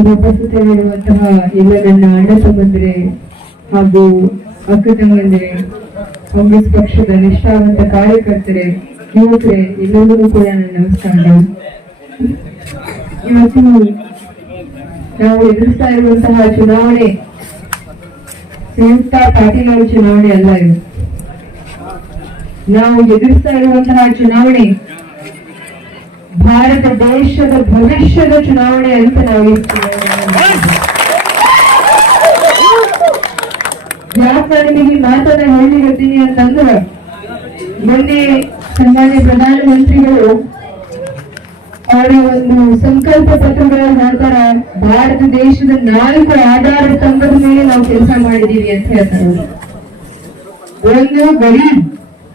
ಉಪಸ್ಥಿತರಿರುವಂತಹ ಎಲ್ಲ ನನ್ನ ಅಣ್ಣ ತಮ್ಮಂದ್ರೆ ಹಾಗೂ ಅಕ್ಕ ತಂಗಂದ್ರೆ, ಕಾಂಗ್ರೆಸ್ ಪಕ್ಷದ ನಿಷ್ಠಾವಂತ ಕಾರ್ಯಕರ್ತರೆ, ಯುವಕರೇ, ಎಲ್ಲರಿಗೂ ಕೂಡ ನನ್ನ ನಮಸ್ಕಾರಗಳು. ಇವತ್ತು ನಾವು ಎದುರಿಸ್ತಾ ಇರುವಂತಹ ಚುನಾವಣೆ ಸಂಯುಕ್ತ ಪಾಟೀಲ್ ಅವರ ಚುನಾವಣೆ ಅಲ್ಲ. ಇದು ನಾವು ಎದುರಿಸ್ತಾ ಇರುವಂತಹ ಚುನಾವಣೆ ಭಾರತ ದೇಶದ ಭವಿಷ್ಯದ ಚುನಾವಣೆ ಅಂತ ನಾವು ಯಾಕೆ ನಾನು ನಿಮಗೆ ಮಾತನ್ನ ಹೇಳಿರ್ತೀನಿ ಅಂತಂದ್ರೆ, ಮೊನ್ನೆ ಸನ್ಮಾನ್ಯ ಪ್ರಧಾನಮಂತ್ರಿಗಳು ಅವರ ಒಂದು ಸಂಕಲ್ಪ ಪತ್ರಗಳನ್ನು ಹೇಳ್ತಾರ, ಭಾರತ ದೇಶದ 4 ಆಧಾರ ಸ್ತಂಭದ ಮೇಲೆ ನಾವು ಕೆಲಸ ಮಾಡಿದೀವಿ ಅಂತ ಹೇಳ್ತಾರೆ. ಒಂದು ಗರೀಬ್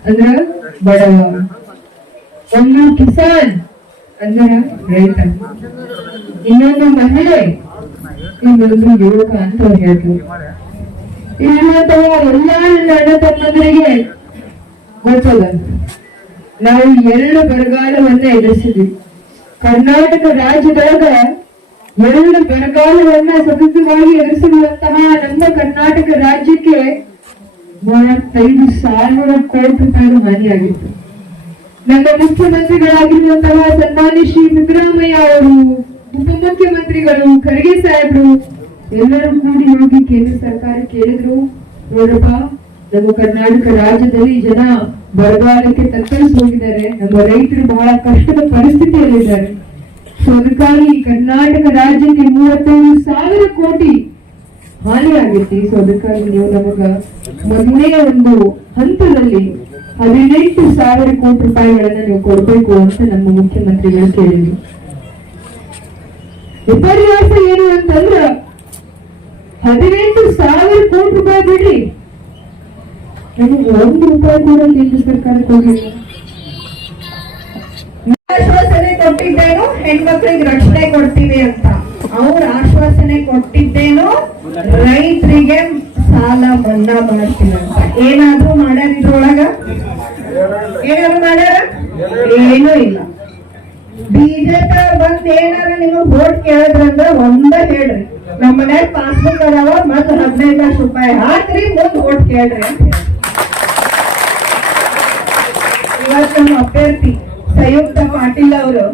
ಅಂದ್ರ ಬಡವ, ಒಂದು ಕಿಸಾನ್ ಅಂದ್ರ ರೈತ, ಇನ್ನೊಂದು ಮಹಿಳೆ, ಇನ್ನೊಂದು ಯುವಕ ಅಂತ ಅವ್ರು ಹೇಳ್ತಾರೆ. ಇರುವಂತಹ ಎಲ್ಲ ನನ್ನ ಅಣ್ಣ ತಮ್ಮಂದರಿಗೆ ಗೊತ್ತದ, ನಾವು 2 ಬರಗಾಲವನ್ನ ಎದುರಿಸಿದ್ವಿ. ಕರ್ನಾಟಕ ರಾಜ್ಯದೊಳಗ 2 ಬರಗಾಲವನ್ನ ಸತತವಾಗಿ ಎದುರಿಸಿರುವಂತಹ ನಮ್ಮ ಕರ್ನಾಟಕ ರಾಜ್ಯಕ್ಕೆ 35,000 ಕೋಟಿ ರೂಪಾಯಿ ಹಾನಿಯಾಗಿತ್ತು. ನಮ್ಮ ಮುಖ್ಯಮಂತ್ರಿಗಳಾಗಿರುವಂತಹ ಸನ್ಮಾನ್ಯ ಶ್ರೀ ಸಿದ್ದರಾಮಯ್ಯ ಅವರು, ಉಪಮುಖ್ಯಮಂತ್ರಿಗಳು ಖರ್ಗೆ ಸಾಹೇಬರು ಎಲ್ಲರೂ ಕೂಡಿ ಹೋಗಿ ಕೇಂದ್ರ ಸರ್ಕಾರ ಕೇಳಿದ್ರು, ನೋಡಪ್ಪ ನಮ್ಮ ಕರ್ನಾಟಕ ರಾಜ್ಯದಲ್ಲಿ ಜನ ಬರಗಾಲಕ್ಕೆ ತತ್ತರಿಸಿ ಹೋಗಿದ್ದಾರೆ, ನಮ್ಮ ರೈತರು ಬಹಳ ಕಷ್ಟದ ಪರಿಸ್ಥಿತಿಯಲ್ಲಿದ್ದಾರೆ. ಸೊ ಅದಕ್ಕಾಗಿ ಕರ್ನಾಟಕ ರಾಜ್ಯಕ್ಕೆ 35,000 ಕೋಟಿ ಹಾನಿ ಆಗೈತಿ. ಸೊ ಅದಕ್ಕಾಗಿ ನೀವು ನಮಗ ಮೊದಲನೇ ಒಂದು ಹಂತದಲ್ಲಿ 18,000 ಕೋಟಿ ರೂಪಾಯಿಗಳನ್ನ ನೀವು ಕೊಡ್ಬೇಕು ಅಂತ ನಮ್ಮ ಮುಖ್ಯಮಂತ್ರಿಗಳು ಕೇಳಿದ್ರು. ವಿಪರ್ಯಾಸ ಏನು ಅಂತಂದ್ರ 18,000 ಕೋಟಿ ರೂಪಾಯಿ ಬಿಡ್ರಿ, ನಮಗೆ 1 ರೂಪಾಯಿ ಕೂಡ ಕೇಂದ್ರ ಸರ್ಕಾರಕ್ಕೆ ಹೋಗಿಲ್ಲ. ಆಶ್ವಾಸನೆ ಕೊಟ್ಟಿದ್ದೇನು ಹೆಣ್ಮಕ್ಳಿಗೆ ರಕ್ಷಣೆ ಕೊಡ್ತೀವಿ ಅಂತ, ಅವ್ರ ಆಶ್ವಾಸನೆ ಕೊಟ್ಟಿದ್ದೇನು ರೈತರಿಗೆ ಸಾಲ ಮನ್ನಾ ಮಾಡ್ತೀವಿ ಅಂತ. ಏನಾದ್ರೂ ಮಾಡ್ಯಾರ ಇದ್ರೊಳಗ? ಏನಾದ್ರು ಮಾಡ್ಯಾರ? ಏನೂ ಇಲ್ಲ. ಬಿಜೆಪಿ ಬಂದ್ ಏನಾರ ನಿಮಗ್ ವೋಟ್ ಕೇಳಿದ್ರಂದ್ರ ಒಂದ ಹೇಳ್ರಿ, ನಮ್ಮ ಮನ್ಯಾಗ ಪಾಸ್ಬುಕ್ ಅದಾವ, ಮತ್ 15 ಲಕ್ಷ ರೂಪಾಯಿ ಹಾಕ್ರಿ, ಮುಂದ್ ವೋಟ್ ಕೇಳ್ರಿ ಅಂತ. ಇವತ್ತು ನಮ್ಮ ಅಭ್ಯರ್ಥಿ ಸಂಯುಕ್ತ ಪಾಟೀಲ್ ಅವರು